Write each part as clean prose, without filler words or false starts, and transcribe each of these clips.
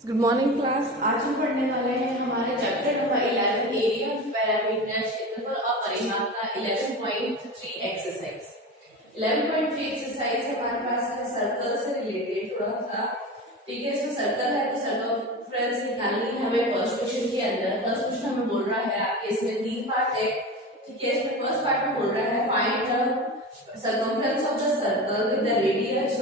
Good morning class. आज हम पढ़ने वाले हैं हमारे चैप्टर नंबर 11 एरिया पैरामीटर क्षेत्रफल और परिमाप का 11.3 एक्सरसाइज। 11.3 एक्सरसाइज हमारे पास है सर्कल से रिलेटेड थोड़ा सा। ठीक है, इसमें सर्कल है तो सर्कमफ्रेंस निकालनी है हमें फर्स्ट क्वेश्चन के अंदर। फर्स्ट क्वेश्चन हमें बोल रहा है आपके इसमें 3 पार्ट है। ठीक है, इसमें फर्स्ट पार्ट में बोल रहा है find the circumference of the circle with the radius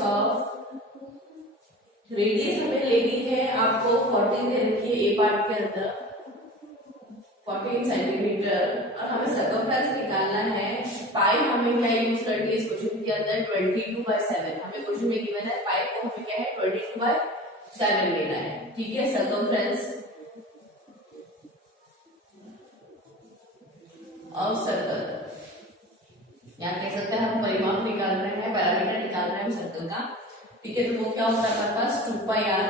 हमें लेनी है आपको 14 दे रखी है ए पार्ट के अंदर 14 सेंटीमीटर और हमें सर्कमफ्रेंस निकालना है। पाई हमें क्या यूज करनी है इस क्वेश्चन के अंदर 22/7। हमें क्वेश्चन में गिवन है पाई को हमें क्या है 22/7 लेना है। ठीक है, सर्कमफ्रेंस ऑफ सर्कल, यहाँ कह सकते हैं हम परिमाप निकाल रहे हैं, पैरामीटर निकाल रहे हैं सर्कल का। ठीक है, तो वो क्या होता है हमारे पास 2πr।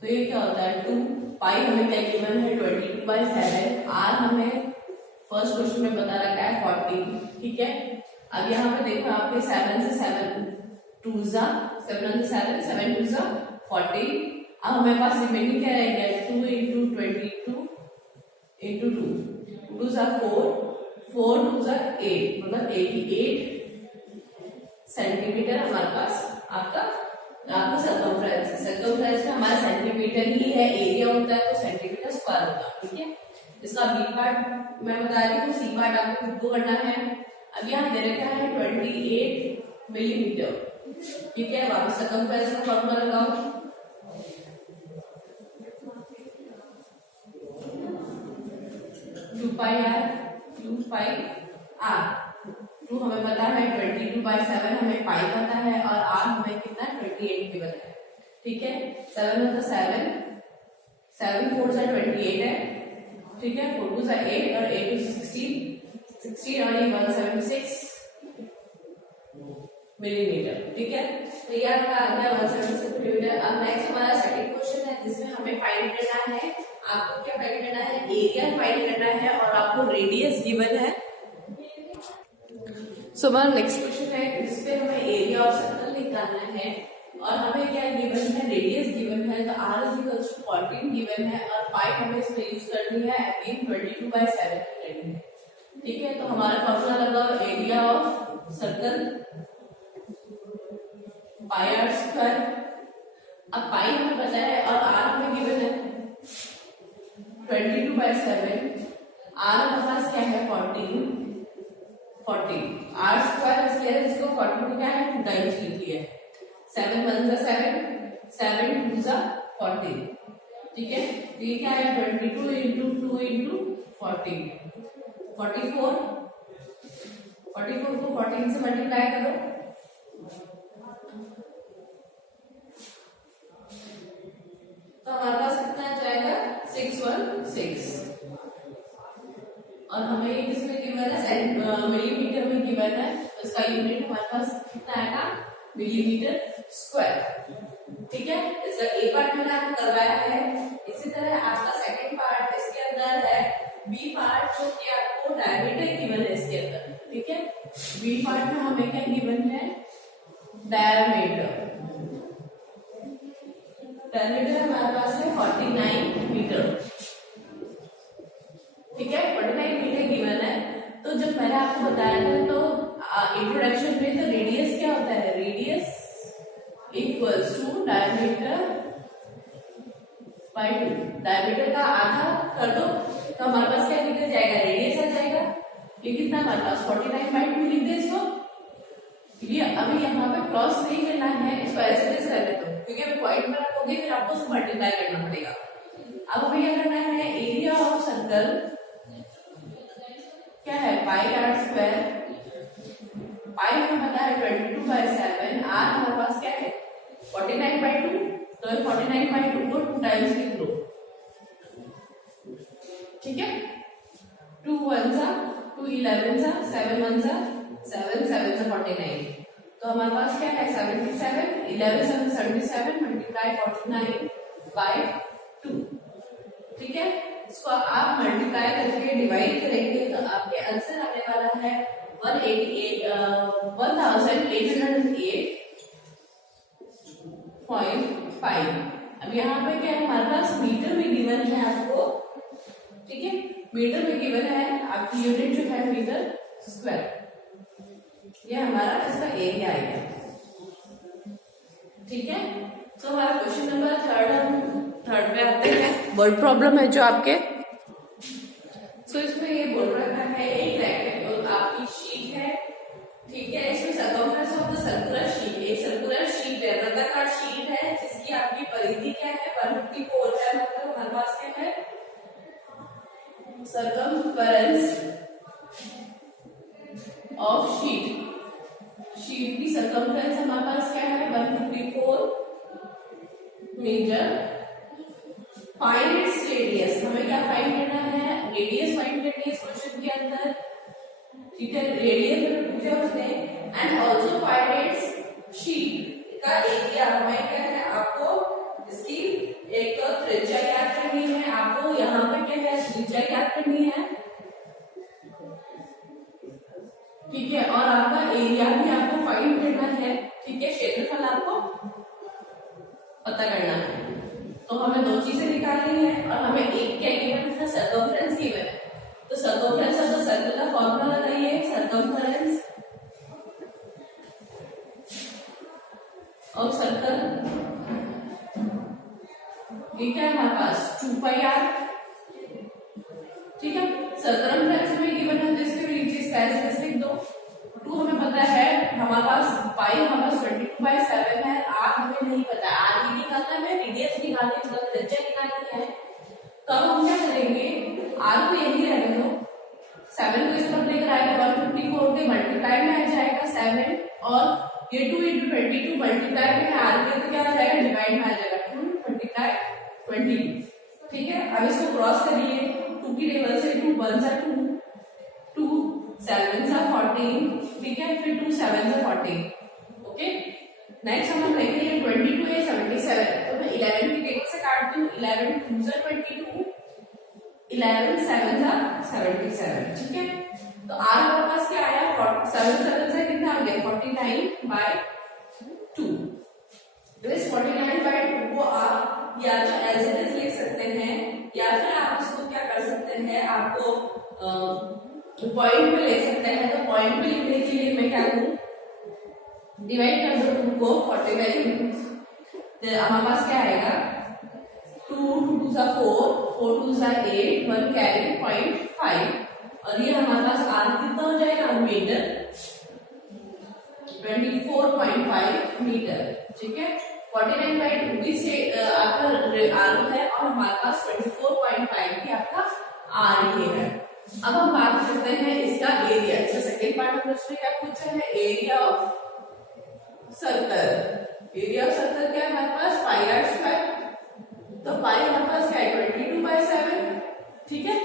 तो ये क्या होता है 2 पाई हमें क्या गिवन है 22/7। आर हमें फर्स्ट क्वेश्चन में बता रखा है 40। ठीक है, अब यहाँ पे देखो आपके 7 से 7 2 जा 7 से 7 7 2 जा 40। अब हमारे पास रिमेनिंग क्या रह गया 2 × 22 × 2 2 जा 4 4 2 जा 8 मतलब 88 सेंटीमीटर हमारे पास आपका सर्कमफ्रेंस में हमारा सेंटीमीटर ही है। एरिया होता है तो सेंटीमीटर स्क्वायर होगा। ठीक है, इसका बी पार्ट मैं बता रही हूँ, सी पार्ट आपको खुद को करना है। अब यहाँ दे रखा है 28 मिलीमीटर। ठीक है, वापस सर्कमफ्रेंस का फॉर्मूला लगाओ। To pi are. 2 हमें पता है 22/7 हमें पाई पता है और आर हमें कितना 28 गिवन है। ठीक है, 7 होता 7 7 4 से 28 है। ठीक है, 4 2 से 8 और 8 2 से 16 और ये 176 मिलीमीटर। ठीक है, तो ये आपका आ गया 176 मिलीमीटर। अब नेक्स्ट हमारा सेकंड क्वेश्चन है जिसमें हमें फाइंड करना है, आपको क्या फाइंड करना है एरिया फाइंड करना है और आपको रेडियस गिवन है। सो हमारा नेक्स्ट क्वेश्चन है जिसपे हमें एरिया ऑफ सर्कल निकालना है और हमें क्या गिवन है रेडियस गिवन है। तो r = 14 गिवन है और पाई हमें इसमें यूज करनी है अगेन 22/7 करनी है। ठीक है, तो हमारा फॉर्मूला लगाओ area of circle pi r square. अब पाई हमें पता है और r हमें गिवन है 22/7। r हमारे पास क्या है 40 आर स्क्वायर इसलिए इसको 40 को क्या है 2 टाइम्स लिख लिया है। 7 1 जा 7 7 2 जा 40। ठीक है, तो ये क्या है 22 × 2 × 40 44 को 14 से मल्टीप्लाई करो। तो हमारे पास कितना आ जाएगा 616 और हमें किसमें गिवन है मिलीमीटर में गिवन है तो इसका यूनिट हमारे पास कितना आएगा मिलीमीटर स्क्वायर। ठीक है, इसका ए पार्ट मैंने आपको करवाया है। इसी तरह आपका सेकंड पार्ट इसके अंदर है बी पार्ट जो कि आपको डायमीटर गिवन है इसके अंदर। ठीक है, बी पार्ट में हमें क्या गिवन है डायमीटर हमारे पास है 49 मीटर। ठीक है, 49 मीटर गिवन है। तो जब मैंने आपको बताया था तो इंट्रोडक्शन में तो रेडियस क्या होता है radius equals to diameter by 2। Diameter का आधा कर दो तो हमारे पास क्या निकल जाएगा रेडियस आ जाएगा। ये कितना हमारे पास 49/2 लिख दे इसको। ये अभी यहाँ पे क्रॉस नहीं करना है, इसको ऐसे ऐसे कर लेते हो क्योंकि अभी पॉइंट पर रखोगे फिर आपको उसको मल्टीप्लाई करना पड़ेगा। अब हमें क्या करना है एरिया ऑफ सर्कल क्या है पाई r स्क्वायर। पाई हमें पता है 22/7। r हमारे पास क्या है 49/2 तो 49/2 को 2 टाइम्स लिख लो। ठीक है, 2 1 जा 2 11 जा 7 1 जा 7 7 जा 49। तो हमारे पास क्या है 77 11 7 77 मल्टीप्लाई 49/2। ठीक है, इसको आप मल्टीप्लाई करके डिवाइड करेंगे तो आपके आंसर आने वाला है 1808.5। अब यहाँ पे क्या है हमारे पास मीटर में गिवन है आपको, ठीक है, मीटर में गिवन है आपकी यूनिट जो है मीटर स्क्वायर, ये हमारा इसका एरिया आएगा, ठीक है। तो हमारा क्वेश्चन नंबर थर्ड पे आते हैं, वर्ड प्रॉब्लम है जो आपके। तो इसमें ये बोल रखा है एक रेक्टेंगल आपकी शीट है, ठीक है, इसमें circumference of the circular sheet, एक सर्कुलर शीट है, वृत्ताकार शीट है जिसकी आपकी परिधि क्या है 154 है, मतलब हमारे पास क्या है सर्कमफ्रेंस ऑफ शीट, शीट की सर्कमफ्रेंस हमारे पास क्या है 154 मीटर। फाइंड इट्स रेडियस, हमें क्या फाइंड करना है, रेडियस फाइंड करनी है इस क्वेश्चन के अंदर, ठीक है, रेडियस पूछा उसने। And also find its sheet का एरिया, हमें क्या है आपको इसकी एक तो त्रिज्या याद करनी है, आपको यहाँ पे क्या है त्रिज्या याद करनी है, ठीक है, और आपका एरिया भी आपको फाइंड करना है, ठीक है, क्षेत्रफल आपको पता करना है। तो हमें दो चीजें निकालनी है और हमें एक क्या गिवन है सर्कमफ्रेंस गिवन है, तो सर्कमफ्रेंस ऑफ द सर्कल का फॉर्मूला लगाइए, सर्कमफ्रेंस ऑफ सर्कल, ये क्या है हमारे पास 2πr, ठीक है, सर्कमफ्रेंस हमें गिवन है तो इसके नीचे स्पेसिफिक लिख दो। 2 हमें पता है हमारे पास, पाई हमारे पास 22/7 है, r हमें नहीं पता, r ही निकालना है, रेडियस निकालनी है, मतलब त्रिज्या निकालनी है। तो अब हम क्या करेंगे, r को यही रहने दो, 7 को इस तरफ लेकर आएगा 154 के मल्टीप्लाई में आ जाएगा 7 और ये 2 × 22 मल्टीप्लाई में है r के तो क्या आ जाएगा डिवाइड में आ जाएगा 2 मल्टीप्लाई 22, ठीक है। अब इसको क्रॉस करिए, 2 की टेबल से 2 1 सा 2, 2 7 सा 14, ठीक है, फिर 2 7 सा 14, ओके। नेक्स्ट हम लेंगे ये 22 है 77, तो मैं 11 की टेबल से काटती हूँ, 11 2 सा 22, 11 7 सा 77, ठीक है। तो r हमारे पास क्या आया 7 से कितना आ गया 49/2, तो इस 49/2 को आप या तो एज इट इज लिख सकते हैं या फिर आप इसको क्या कर सकते हैं, आपको पॉइंट पे ले सकते हैं। तो पॉइंट पे लिखने के लिए मैं क्या करूं, डिवाइड कर दो 2 को 49, तो हमारे पास क्या आएगा 2 2 सा 4, 4 2 सा 8, 1 कैरी 0.5 और ये हमारे पास r कितना हो जाएगा मीटर 24.5 मीटर, ठीक है। 49/2 से आपका r है और हमारे पास 24.5 की आपका r ये है। अब हम बात करते हैं इसका एरिया, तो सेकंड पार्ट में उसमें क्या पूछा है, area of circle, area of circle क्या है हमारे पास πr², तो पाई हमारे पास क्या है 22/7, ठीक है।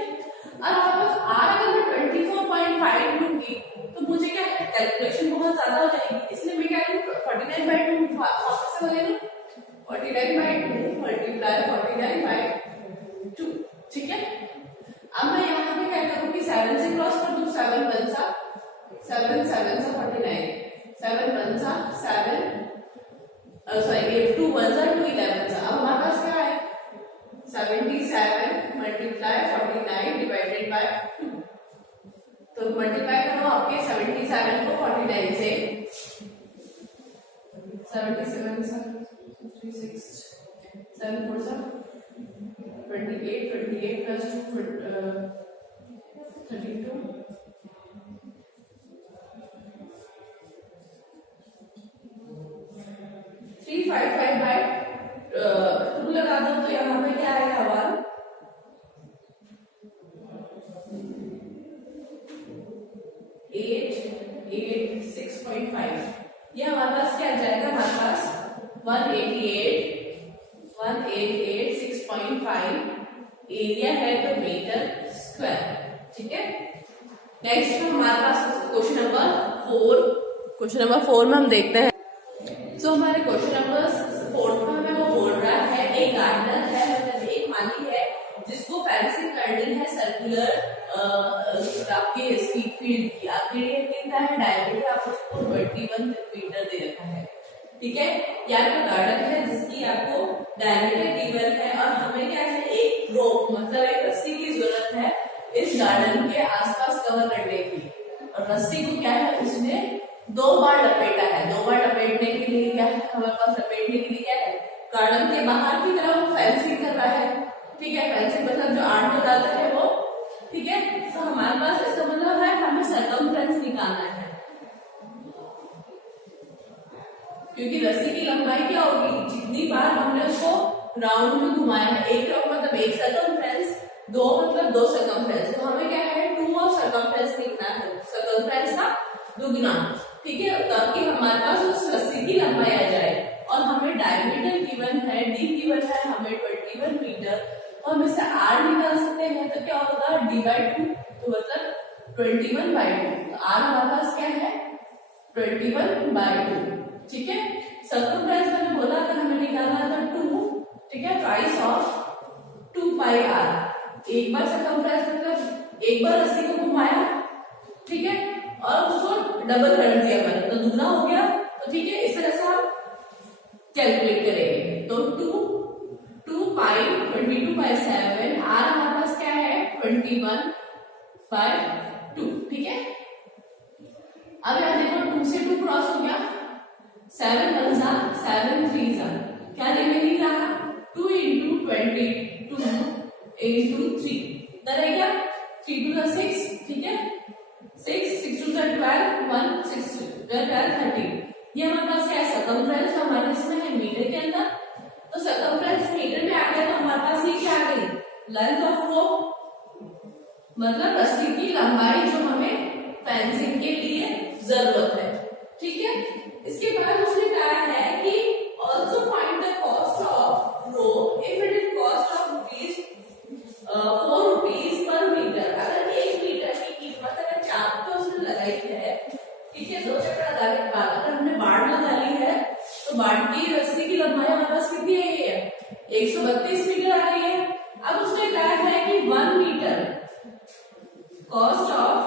और हमारे पास r अगर मैं 24.5 लूंगी तो मुझे क्या है कैलकुलेशन बहुत ज्यादा हो जाएगी, इसलिए मैं क्या करूं 49/2 वापस से ले लूं, 49/2 मल्टीप्लाई 49/2, ठीक है। अब मैं यहाँ पे क्या करूँ कि 7 से क्रॉस कर दूं, 7 1 सा 7 7 सा 49, 7 1 सा 7 सॉरी 2 1 सा 2 11 सा, अब हमारे पास क्या है 77 मल्टीप्लाई 49 डिवाइडेड बाय 2, तो मल्टीप्लाई करो आपके 77 को 49 से, 77 सा 36 7 4 सा 28 plus 2 32, 355/2 लगा दो तो यहाँ पे क्या आएगा 186.5, ये हमारे पास क्या आ जाएगा, हमारे पास 188.6.5 एरिया है तो मीटर स्क्वायर, ठीक है। नेक्स्ट हमारे पास क्वेश्चन नंबर 4 में हम देखते हैं। तो हमारे क्वेश्चन नंबर 4 में हमें वो बोल रहा है एक गार्डनर है, मतलब एक माली है जिसको फेंसिंग करनी है सर्कुलर आपके स्ट्रीट फील्ड की, आपके लिए कितना है डायमीटर, आपको 21 मीटर दे रखा है, ठीक है, ये आपका गार्डन है जिसकी आपको डायमीटर गिवन है और हमें क्या है एक रोप मतलब एक रस्सी की जरूरत है इस गार्डन के आसपास कवर करने की। और रस्सी को क्या है उसने 2 बार लपेटा है। 2 बार लपेटने के लिए क्या है हमारे पास, लपेटने के लिए क्या है, गार्डन के बाहर की तरफ फेंसिंग कर रहा है। ठीक है, फेंसिंग मतलब जो आर्ट लगाता है वो। ठीक है, तो हमारे पास इसका मतलब है हमें सरकमफ्रेंस निकालना है, क्योंकि रस्सी की लंबाई क्या होगी, जितनी बार हमने उसको राउंड में घुमाया है। एक राउंड मतलब एक सर्कमफ्रेंस, 2 मतलब 2 सर्कमफ्रेंस। तो हमें क्या है 2 ऑफ सर्कमफ्रेंस निकालना है, सर्कमफ्रेंस का दुगना। ठीक है, ताकि हमारे पास उस रस्सी की लंबाई आ जाए। और हमें डायमीटर गिवन है, डी गिवन है हमें 21 मीटर, तो हम इससे आर निकाल सकते हैं। तो क्या होगा डी/2, तो मतलब 21/2। तो आर हमारे पास क्या है 21/2। ठीक है, सर्कमफ्रेंस मैंने बोला था हमें निकालना था 2। ठीक है, प्राइस ऑफ 2 पाई आर। एक बार सर्कमफ्रेंस मतलब एक बार रस्सी को घुमाया, ठीक है, और उसको डबल कर दिया मैंने तो दुगना हो गया। तो ठीक है, इस तरह से हम कैलकुलेट करेंगे। तो 2 पाई 22/7, आर हमारे पास क्या है 21/2। ठीक है, अब यहाँ देखो 2 से 2 क्रॉस हो गया, 7 1 जा 7 3 जा, क्या रिमेनिंग रहा 2 into 22 into 3 रहेगा 3 2 6। ठीक है, 6 2 12 1 6 12 13। ये हमारे पास क्या है सर्कमफ्रेंस, तो हमारे इसमें है मीटर के अंदर। तो सर्कमफ्रेंस मीटर में आ गया, तो हमारे पास ये क्या आ गई लेंथ ऑफ रोप, मतलब रस्सी की लंबाई जो हमें फेंसिंग के लिए जरूरत है। ठीक है, इसके बाद उसने कहा है कि also find the cost of rope if it is cost of ₹4 पर मीटर। अगर 1 मीटर की कीमत अगर 4 रुपए उसने लगाई है, ठीक है, 2 चक्कर लगाने के बाद अगर हमने बाड़ लगा ली है, तो बाड़ की रस्सी की लंबाई हमारे पास कितनी आई है 132 मीटर आ गई है। अब उसने कहा है कि 1 meter cost of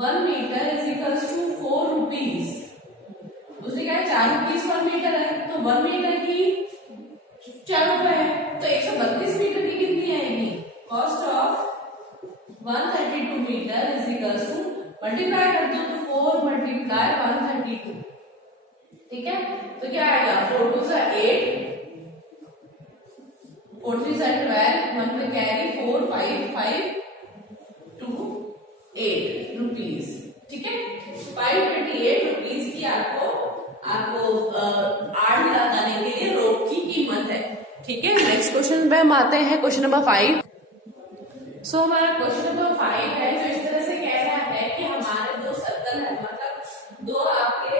1 meter is equals to ₹4। उसने कहा 4 रुपीज पर मीटर है, तो 1 मीटर की 4 रुपए है, तो 132 मीटर की कितनी आएगी cost of 132 meter is equals to, multiply कर दो तो 4 मल्टीप्लाई 132। ठीक है, तो क्या आएगा 4 2 जा 8, 4 3 जा 12, 1 पे कैरी 4 5 5 2 8 रुपीज। ठीक है, 528 रुपीज की आपको आर्ट लगाने के लिए रोप की कीमत है। ठीक है, नेक्स्ट क्वेश्चन पे हम आते हैं, क्वेश्चन नंबर 5। सो हमारा क्वेश्चन नंबर 5 है जो इस तरह से कह रहा है कि हमारे 2 सर्कल है, मतलब 2 आपके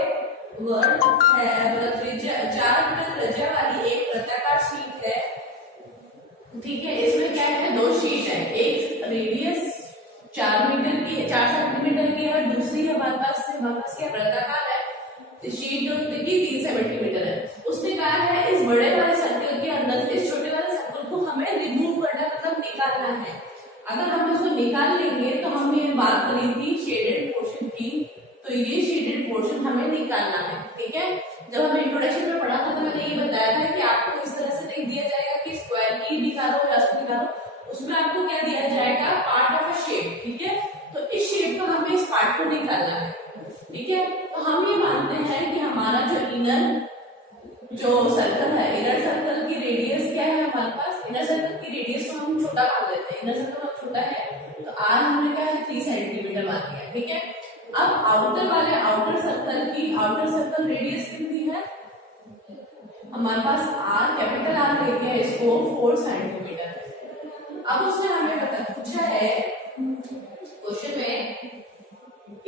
वर्ग है, मतलब त्रिज्या 4 मीटर त्रिज्या वाली एक वृत्ताकार शीट है। ठीक है, इसमें क्या है 2 शीट है, एक रेडियस 4 मीटर की है, 4 सेंटीमीटर की है, और दूसरी हमारे पास क्या वृत्ताकार है शीट जो की 3 सेंटीमीटर है। उसने कहा है इस बड़े वाले सर्कल के अंदर से इस छोटे वाले सर्कल को हमें रिमूव करना, मतलब निकालना है। अगर हम इसको निकाल लेंगे तो हमने ये बात करी थी शेडेड पोर्शन की, तो ये शेडेड पोर्शन हमें निकालना है। ठीक है, जब हमने इंट्रोडक्शन में पढ़ा था तो मैंने ये बताया था कि आपको इस तरह से नहीं दिया जाएगा कि स्क्वायर की निकालो या उसको निकालो, उसमें आपको क्या दिया जाएगा पार्ट ऑफ अ शेप। ठीक है, तो इस शेप को हमें इस पार्ट को निकालना है। ठीक है, तो हम ये मानते हैं कि हमारा जो इनर जो सर्कल है, इनर सर्कल की रेडियस क्या है हमारे पास, इनर सर्कल की रेडियस को हम छोटा मान लेते हैं, इनर सर्कल छोटा है तो आर हमने क्या है 3 सेंटीमीटर मान लिया। ठीक है, अब आउटर वाले आउटर सर्कल रेडियस कितनी है हमारे पास, आर कैपिटल आर लेके है इसको 4 सेंटीमीटर। अब उसने हमें पूछा है क्वेश्चन में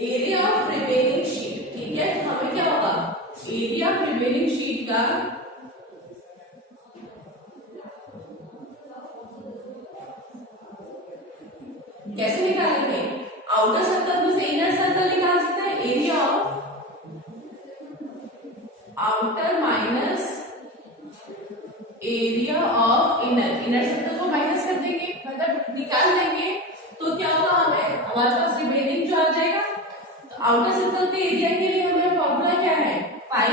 एरिया ऑफ रिमेनिंग शीट। ठीक है, तो हमें क्या होगा एरिया ऑफ रिमेनिंग शीट का कैसे निकालेंगे, आउटर सर्कल में से इनर सर्कल निकाल सकते हैं, area of outer minus area of inner, inner circle को माइनस कर देंगे, मतलब निकाल देंगे, तो क्या होगा हमारे पास रिमेनिंग जो आ जाएगा। तो आउटर सर्कल के एरिया के लिए हमारा फॉर्मूला क्या है पाई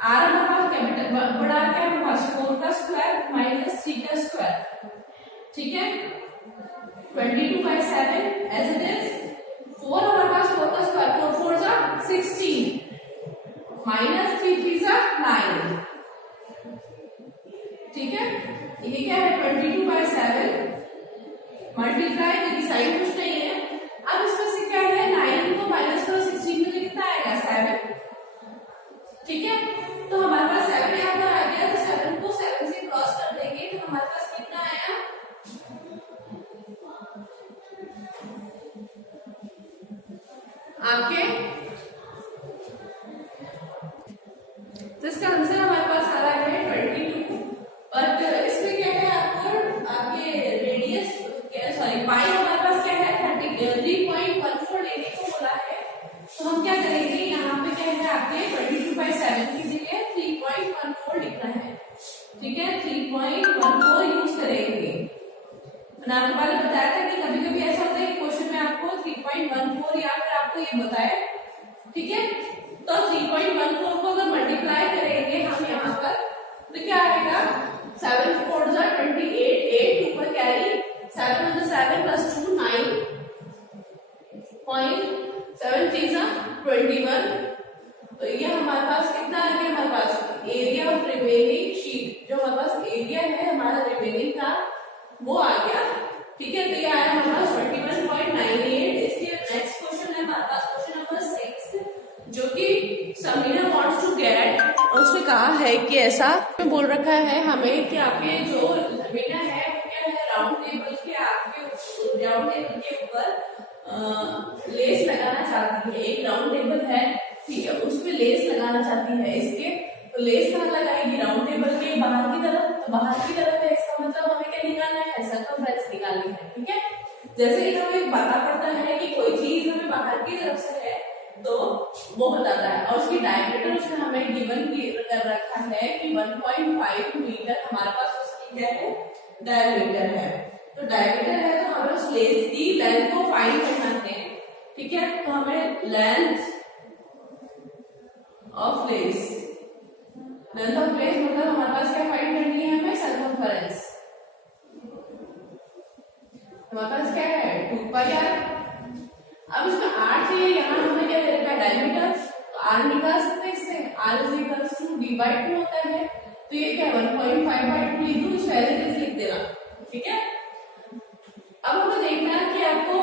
आर हमारे पास कैपिटल बड़ा क्या है हमारे पास 4 का स्क्वायर माइनस 3 का स्क्वायर, ठीक है 22/7 एज इट इज 4 हमारे पास 4 का स्क्वायर 4 4 जा 16 माइनस 3 3 जा 9, ठीक है ये क्या है 22/7 मल्टीप्लाई क्योंकि साइन कुछ नहीं है। अब इसमें से क्या है 9 को माइनस करो 16 में कितना आएगा 7, ठीक है तो हमारे पास 7 यहाँ पर आ गया तो 7 को 7 से क्रॉस कर देंगे तो हमारे पास कितना आया आपके, तो इसका आंसर हमारे पास आ रहा है 22। बट इसमें क्या है आपको आपके रेडियस सॉरी पाई हमारे पास क्या है 3.14 लेने को बोला है, तो हम क्या करेंगे यहाँ पे क्या है आपके 22/7 की जगह 3.14 लिखना है, ठीक है 3.14 यूज करेंगे। मैंने आपको पहले बताया था कि कभी कभी ऐसा होता है कि क्वेश्चन में आपको 3.14 या फिर आपको ये बताए, ठीक है तो 3.14 को अगर मल्टीप्लाई करेंगे हम यहाँ पर तो क्या आएगा 7 4 जा 28 8 ऊपर कैरी 7 with 7 plus 2 9 7 3 जा 21, तो ये हमारे पास कितना आ गया हमारे पास एरिया ऑफ रिमेनिंग शीट, जो हमारे पास एरिया है हमारा रिमेनिंग का वो आ गया, ठीक है तो ये आया हमारे पास 21.98। इसके नेक्स्ट क्वेश्चन है हमारे पास क्वेश्चन नंबर 6 जो कि समीरा वांट्स टू गेट, उसने कहा है कि ऐसा बोल रखा है हमें कि आपके जो मीना है वो क्या है राउंड टेबल के आपके राउंड टेबल के ऊपर लेस लगाना चाहती है, एक राउंड टेबल है ठीक है उस पे लेस लगाना चाहती है इसके, तो लेस कहाँ लगाएगी राउंड टेबल के बाहर की तरफ, तो बाहर की तरफ है इसका मतलब हमें क्या निकालना है सर्कमफ्रेंस निकालनी है, ठीक है जैसे ही हमें पता पड़ता है कि कोई चीज हमें बाहर की तरफ से है तो वो बताता है, और उसकी डायमीटर उसने हमें गिवन कर रखा है कि 1.5 मीटर हमारे पास उसकी क्या है डायमीटर है, तो डायमीटर है तो हमें उस लेस की लेंथ को फाइंड करना है, ठीक है तो हमें लेंथ ऑफ लेस मतलब हमारे पास क्या फाइंड करनी है हमें सर्कमफ्रेंस, हमारे पास क्या है 2πr। अब इसमें r चाहिए, यहाँ हमें क्या दे रखा है डायमीटर, तो r निकाल सकते हैं इससे, r = d/2 होता है, तो ये क्या 1.5/2 लिख दूं, इस एज इट इज लिख देना, ठीक है। अब हमें देखना है कि आपको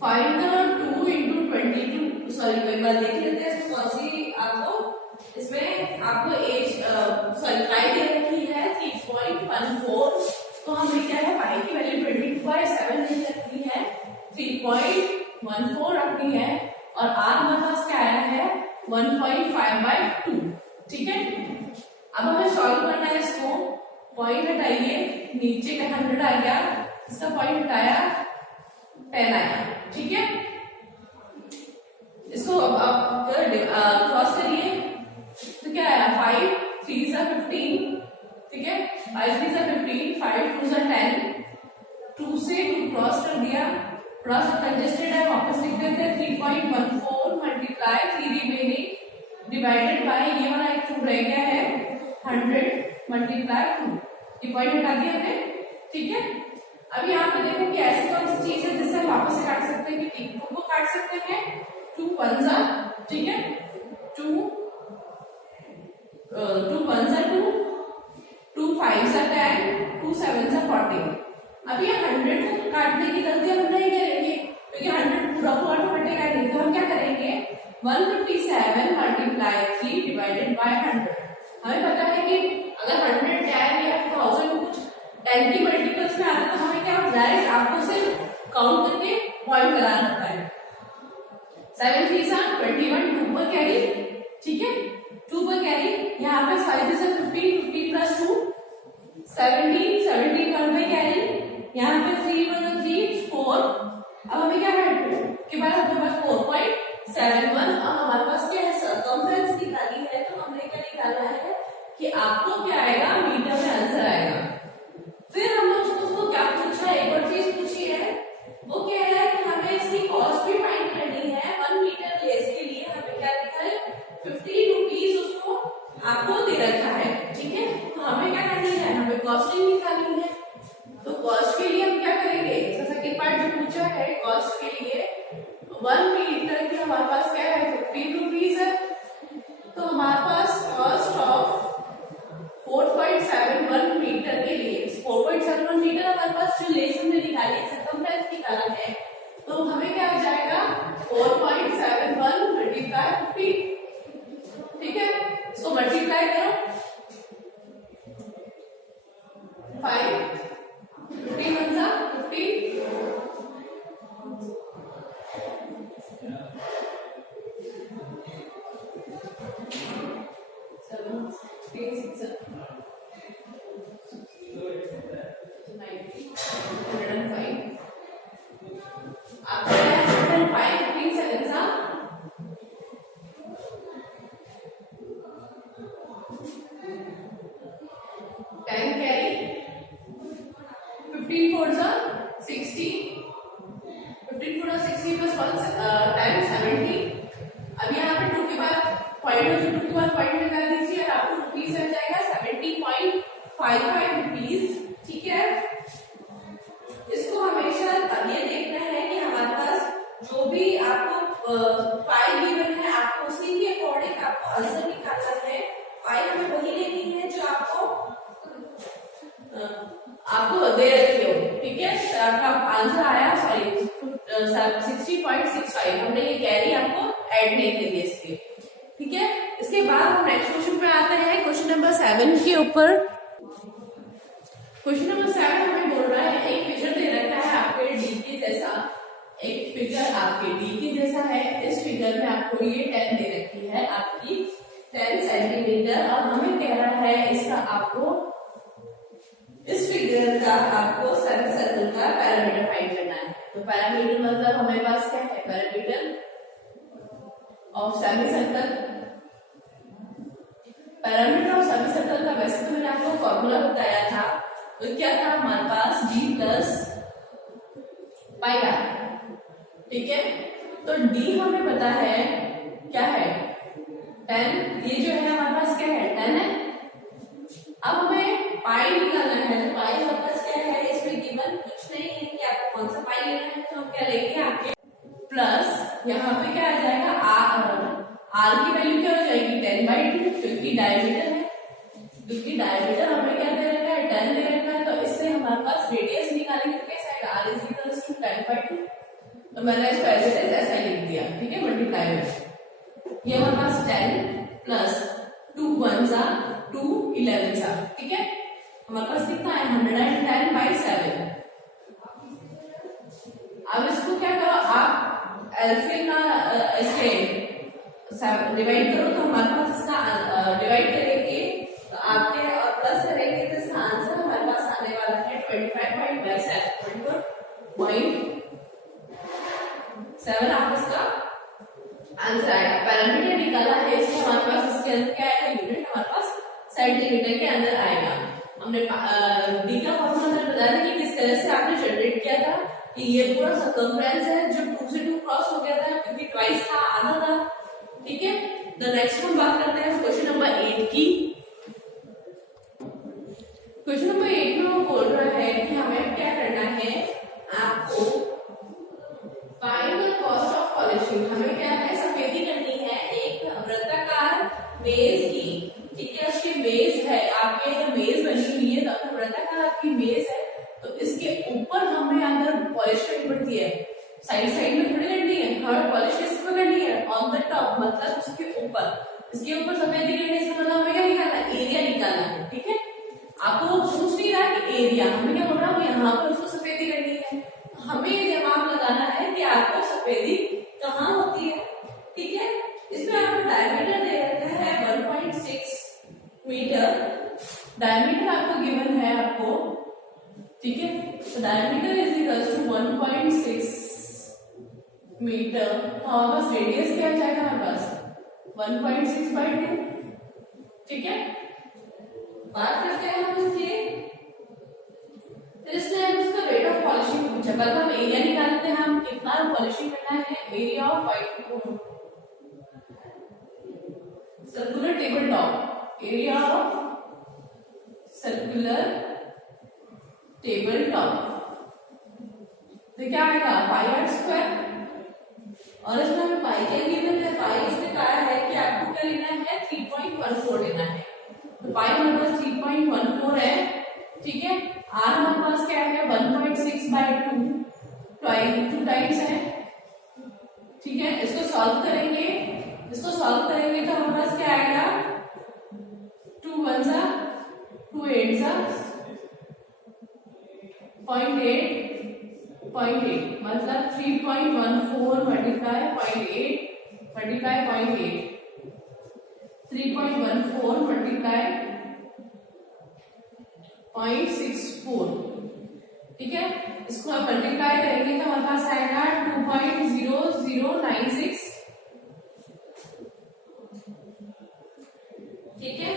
फाइंड द 2 × 22 सॉरी एक बार देख लेते हैं इसमें कौन सी आपको इसमें आपको एज सॉरी पाई दे रखी है 3.14, तो हमें क्या है पाई की वैल्यू 22/7 दे रखी है 3.14 रखनी है, और r हमारे पास क्या आया है 1.5/2, ठीक है। अब हमें सॉल्व करना है इसको, पॉइंट हटाइए नीचे का 100 आ गया, इसका पॉइंट हटाया 10 आया, ठीक है। इसको अब क्रॉस करिए तो क्या आया 5 3 सा 15, ठीक है 5 3 सा 15 5 2 सा 10, 2 से 2 क्रॉस कर दिया, थोड़ा सा कंजेस्टेड है वापस लिख देते हैं 3.14 मल्टीप्लाई 3 रिमेनिंग डिवाइडेड बाय ये वाला एक 2 रह गया है 100 मल्टीप्लाई 2, ये पॉइंट हटा दिया हमने, ठीक है। अब यहाँ पे देखो कि ऐसी कौन सी चीज है जिससे हम वापस से काट सकते हैं कि 2 को काट सकते हैं 2 1 जा, ठीक है 2 1 जा 2 5 जा 10 2 7 जा 14। अब ये 100 को काटने की गलती हम नहीं करेंगे क्योंकि 100 पूरा पूरा तो कटेगा नहीं, तो हम क्या करेंगे 157 मल्टीप्लाई 3 डिवाइडेड बाय 100। हमें पता है कि अगर 100 10 या 1000 कुछ 10 की मल्टीपल्स में आता है तो हमें क्या डायरेक्ट आपको सिर्फ काउंट करके पॉइंट कराना होता है। 7 3 सा 21 2 पर कैरी, ठीक है 2 पर कैरी, यहाँ पे 5 से 15 15 प्लस 2 17 17 1 पे कैरी, यहाँ पे 3 1 3 4, अब हमें क्या है के बाद हमारे पास 4.71 और हमारे पास क्या है सर्कमफ्रेंस निकाली है, तो हमने क्या निकाला है कि आपको क्या आएगा मीटर में आंसर आएगा। फिर हमने उसको क्या पूछा, एक और चीज पूछी है, वो कह रहा है कि हमें इसकी कॉस्ट भी फाइंड करनी है। 1 मीटर लेस के लिए हमें क्या लिखा है 50 रुपीज रुपीज आ जाएगा 70.55 रुपीज। ठीक है, इसको हमेशा ये देखना है कि हमारे पास जो भी आपको पाई गिवन है, आपको उसी के अकॉर्डिंग आपको आंसर निकालना है। पाई हमें वही लेनी है जो आपको दे रखी हो। ठीक है, तो आपका आंसर आया सॉरी 60.65, हमने ये कैरी आपको ऐड नहीं करी है इसके। ठीक है, इसके बाद हम नेक्स्ट क्वेश्चन पे आते हैं, क्वेश्चन नंबर 7 के ऊपर। क्वेश्चन नंबर 7 हमें बोल रहा है एक फिगर दे रखा है आपके डी के जैसा, एक फिगर आपके डी के जैसा है। इस फिगर में आपको ये 10 दे रखी है आपकी 10 सेंटीमीटर, और हमें कह रहा है इसका आपको इस फिगर का आपको सेमी सर्कल का पैरामीटर फाइंड करना है। तो पैरामीटर मतलब हमारे पास क्या है, parameter of semi circle. Parameter of semi circle का वैसे तो मैंने आपको फॉर्मूला बताया था, तो क्या था हमारे पास d प्लस पाई आर। ठीक है, तो d हमें पता है क्या है 10, ये जो है हमारे पास क्या है 10 है। अब हमें पाई निकालना है, तो पाई हमारे पास क्या है, इसमें गिवन कुछ नहीं है कि आपको कौन सा पाई लेना है, तो हम क्या लेंगे आपके प्लस यहाँ पे क्या आ जाएगा आर की वैल्यू क्या हो जाएगी 10/2, क्योंकि डायमीटर है, क्योंकि डायमीटर हमें क्या दे रखा है 10 दे रखा है। तो इससे हमारे पास रेडियस निकालेंगे तो कैसे आएगा r = 10/2, तो मैंने इसको ऐसा लिख दिया। ठीक है, मल्टीप्लाई में ये हमारे पास 10 प्लस 2 1 2 11। ठीक है, हमारे पास कितना है 110/7। अब इसको क्या करो आप एलसीएम ना इसके डिवाइड करो, तो हमारे पास इसका डिवाइड करेंगे तो आपके और प्लस करेंगे तो इसका आंसर हमारे पास आने वाला है 25.7 आपको इसका आंसर आएगा। पैरामीटर निकाला है, इसमें हमारे पास इसके अंदर क्या आएगा, यूनिट हमारे पास सेंटीमीटर के अंदर आएगा। हमने डी का फॉर्मूला मैंने बताया था कि किस तरह से आपने जनरेट किया था, कि ये पूरा सर्कमफ्रेंस है जो 2 से 2 क्रॉस हो गया था, क्योंकि ट्वाइस था, आधा था। ठीक है, तो नेक्स्ट हम बात करते हैं क्वेश्चन नंबर 8 की। क्वेश्चन नंबर 8 में वो बोल रहा है कि हमें क्या करना है, आपको find the cost of polishing. हमें क्या है, सफेदी करनी है एक वृत्ताकार मेज की। ठीक है, उसकी मेज है आपके, अगर मेज बनी हुई है तो वृत्ताकार आपकी मेज है, तो इसके ऊपर हमें अंदर पॉलिश करनी पड़ती है, साइड साइड में थोड़ी करनी है, हर पॉलिश किस पर करनी है ऑन द टॉप, मतलब उसके ऊपर, इसके ऊपर सफेदी करनी है। इसका मतलब हमें क्या निकालना है, एरिया निकालना है। ठीक है, आपको पूछ नहीं रहा कि एरिया, हमें क्या बोल रहा है यहाँ पर उसको सफेदी करनी है, हमें ये दिमाग लगाना है कि आपको सफेदी कहाँ होती है। ठीक है, इसमें आपको डायमीटर दे रखा है 1.6 मीटर, डायमीटर आपको गिवन है आपको। ठीक है, तो डायमीटर = 1.6 मीटर, तो हमारे पास रेडियस क्या जाएगा, हमारे पास 1.6/2। ठीक है, बात करते हैं हम इसके, इसने उसका रेट ऑफ पॉलिशिंग पूछा, कल हम एरिया निकालते हैं, हम कितना पॉलिशिंग करना है, area of circular table top, area of circular table top, तो क्या आएगा πr², और इसमें हमें पाई क्या गिवन है, पाई इसने कहा है कि आपको क्या लेना है 3.14 लेना है, तो पाई हमारे पास 3.14 है। ठीक है, आर हमारे पास क्या है 1.6/2, 2 टाइम्स है। ठीक है, इसको सॉल्व करेंगे, तो हमारे पास क्या आएगा 2 1 2 8 0.8 मतलब 3.14 मल्टीप्लाई 0.8 मल्टीप्लाई 0.8, 3.14 मल्टीप्लाई 0.64। ठीक है, इसको हम मल्टीप्लाई करेंगे तो हमारे पास आएगा 2.0096। ठीक है,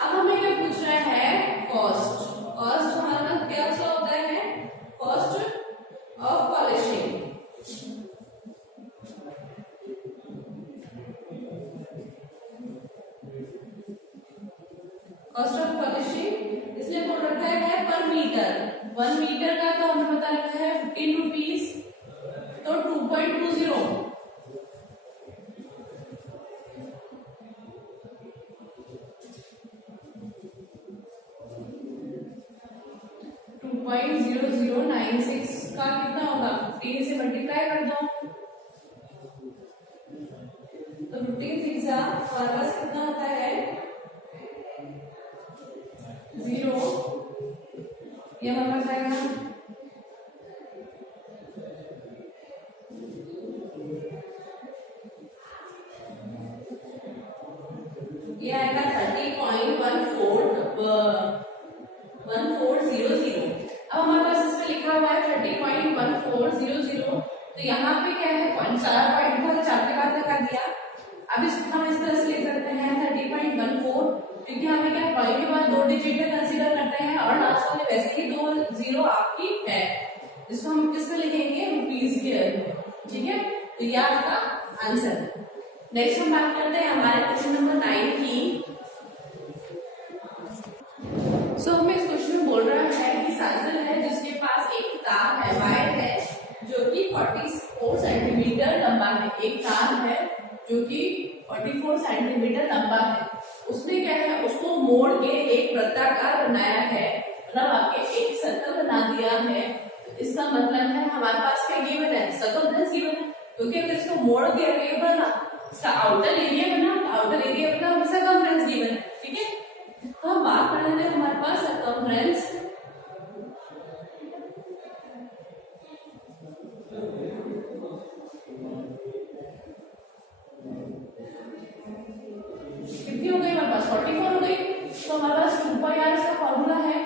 अब हमें क्या पूछ रहा है कॉस्ट। कॉस्ट हमारे पास क्या होता है, cost of polishing. Cost of polishing इसलिए बोल रखा है पर मीटर, 1 मीटर का तो हमें बता रखा है 15 रुपीज, तो 2.20 2.0096 का कितना होगा, 15 से मल्टीप्लाई कर दो, तो 15 6 हमारे पास कितना होता है 0, ये हमारे पास आएगा ये आएगा 30.1400। अब हमारे पास इसमें लिखा हुआ है 30.1400, तो यहाँ पे क्या है पॉइंट, सारा पॉइंट था 4 के बाद लगा दिया। अब इसको हम इस तरह से लिख सकते हैं 30.14, क्योंकि हमें क्या पॉइंट के बाद 2 डिजिट कंसीडर करते हैं और लास्ट वाले वैसे ही 2 0 आपकी है, इसको हम किसमें लिखेंगे रुपीज के, ठीक है। तो ये आपका आंसर। नेक्स्ट हम बात करते हैं हमारे क्वेश्चन नंबर 9 की। सो हमें इस क्वेश्चन में बोल रहा है कि साइकिल है जिसके पास एक तार है, वायर है जो कि 44 सेंटीमीटर लंबा है, एक तार है जो कि 44 सेंटीमीटर लंबा है, उसने क्या है उसको मोड़ के एक वृत्ताकार बनाया है, मतलब आपके एक सर्कल बना दिया है। इसका मतलब है हमारे पास क्या गिवन है, सर्कमफ्रेंस गिवन है, क्योंकि अगर इसको मोड़ के ये बना, इसका आउटर एरिया बना, आउटर एरिया बना, सर्कमफ्रेंस गिवन है, ठीक है। तो हम बात कर लेते हैं हमारे पास सर्कमफ्रेंस। कितनी हो गई हमारे पास 44 हो गई, तो हमारे पास 2πr इसका फॉर्मूला है।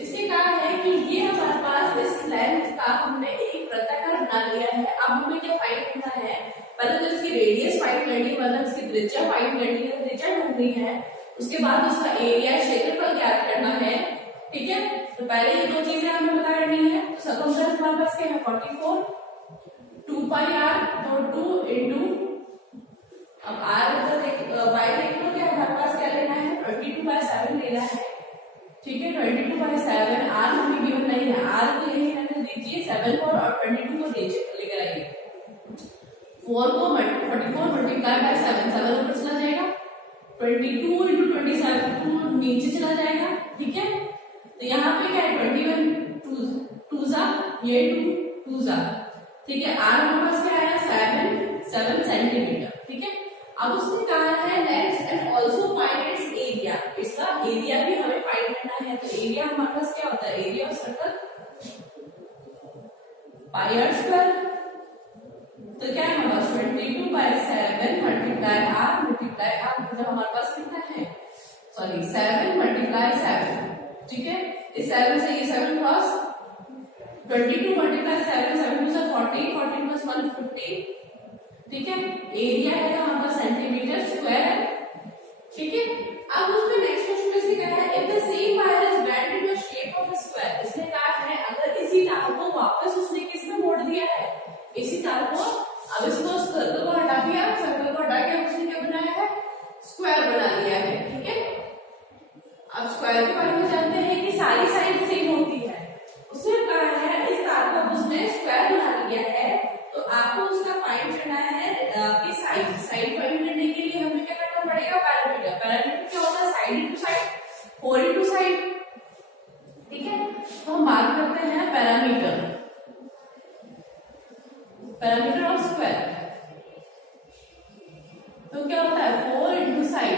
इसके क्या है कि ये हमारे पास इस लेंथ का हमने एक वृत्ताकार बना लिया है। अब हमें क्या फाइंड करना है, पहले तो इसकी रेडियस फाइंड करनी, मतलब इसकी त्रिज्या फाइंड करनी है, त्रिज्या ढूंढनी है, उसके बाद उसका एरिया क्षेत्रफल ज्ञात करना है, ठीक है। तो पहले ये 2 चीजें हमें बता करनी है। तो सर्कमफ्रेंस हमारे पास क्या है 44, 2πr, तो 2 इंटू, अब r ऊपर y देख लो, क्या हमारे पास क्या लेना है 22/7 लेना है, ठीक है। 22/7 r हमें गिवन नहीं है, r को यही रहने दीजिए 7 को और 22 को लेकर आइए। 4 को 44 मल्टीप्लाई बाय 7, 7 ऊपर चला जाएगा, 22 इंटू 27 2 नीचे चला जाएगा, ठीक है। तो यहाँ पे क्या है 21 2 जा, ये 2 जा, ठीक है। r हमारे पास क्या आया 7 सेंटीमीटर, ठीक है। अब उसने कहा है next and also find its area, इसका एरिया भी हमें फाइंड करना है। तो एरिया हमारे पास क्या होता है, area of circle pi r square, तो क्या है हमारे पास 22/7 मल्टीप्लाई r, मतलब हमारे पास कितना है, सॉरी 7 मल्टीप्लाई 7, ठीक है। इस 7 से ये 7 क्रॉस, 22 मल्टीप्लाई 7, 7 2 से 40, 40 प्लस 1 50, ठीक है। एरिया है तो हमारे पास सेंटीमीटर स्क्वायर है, ठीक है। अब उसमें नेक्स्ट क्वेश्चन में इसने कहा है if the same wire is bend into the shape of a square, इसने कहा है अगर इसी तार को वापस उसने किस में मोड़ दिया है, इसी तार को, अब इसको सर्कल को हटा दिया, सर्कल को हटा के उसने क्या बनाया है स्क्वायर बना लिया है, ठीक है। अब स्क्वायर के बारे में जानते हैं कि सारी साइड सेम होती है, उसने कहा है इस तार को उसने स्क्वायर बना लिया है, तो आपको उसका फाइंड करना है कि साइड फाइंड करने के लिए हमें क्या करना पड़ेगा पैरामीटर। पैरामीटर क्या होता है side into side, 4 into side, ठीक है। तो हम बात करते हैं पैरामीटर ऑफ स्क्वायर। तो क्या होता है 4 इनटू साइड,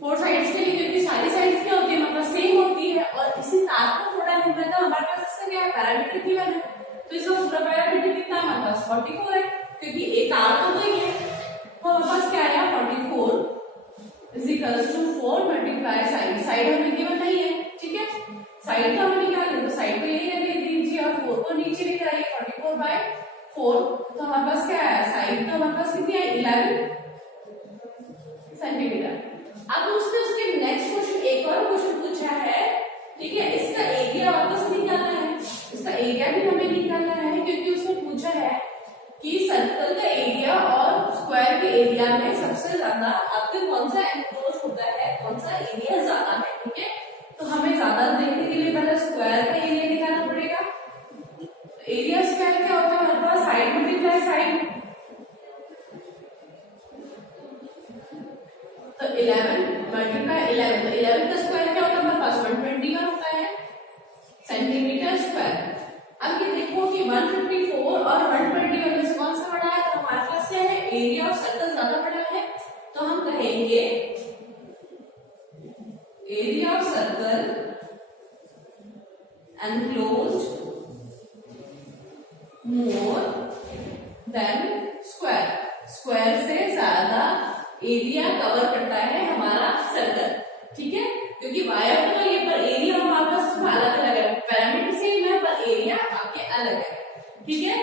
4 साइड्स के लिए, क्योंकि सारी साइड्स क्या होती है मतलब सेम होती है, और इसी तार को थोड़ा हिलता है, हमारे पास इसका क्या है पैरामीटर गिवन है, तो इसका पूरा पैरामीटर कितना है हमारे पास 44 है, क्योंकि एक तार तो वही है। तो हमारे पास क्या आया 44 is equals to 4 multiply side हमें गिवन नहीं है, ठीक है। साइड का हमें निकालना है, तो साइड को यही रख दीजिए और 4 को नीचे लेकर आइए, 44/4, तो हमारे पास क्या आया साइड, तो हमारे पास कितनी आई 11 सेंटीमीटर। अब उसने उसके नेक्स्ट क्वेश्चन एक और क्वेश्चन पूछा है, ठीक है। इसका एरिया वापस निकालना है, इसका एरिया भी हमें निकालना है, क्योंकि उसने पूछा है कि सर्कल का एरिया और स्क्वायर के एरिया में सबसे ज्यादा आपके कौन सा एनक्लोज्ड होता है कौन सा एरिया ज्यादा है, ठीक है। तो हमें ज्यादा देखने के लिए पहले स्क्वायर का एरिया निकालना पड़ेगा। एरिया स्क्वायर क्या होता है हमारे पास, साइड मल्टीप्लाई साइड। तो 11 मल्टीप्लाई 11, तो 11 का स्क्वायर क्या होता है हमारे पास 121 होता है सेंटीमीटर स्क्वायर। अब ये देखो कि 154 और 121 में से कौन सा बड़ा है, तो हमारे पास क्या है, एरिया ऑफ सर्कल ज्यादा बड़ा है। तो हम कहेंगे area of circle enclosed more than square. Square से ज्यादा एरिया कवर करता है हमारा सर्कल, ठीक है। क्योंकि वायर तो ये पर एरिया हमारे पास इसमें अलग अलग है, पैरामीटर सेम है पर एरिया आपके अलग है, ठीक है।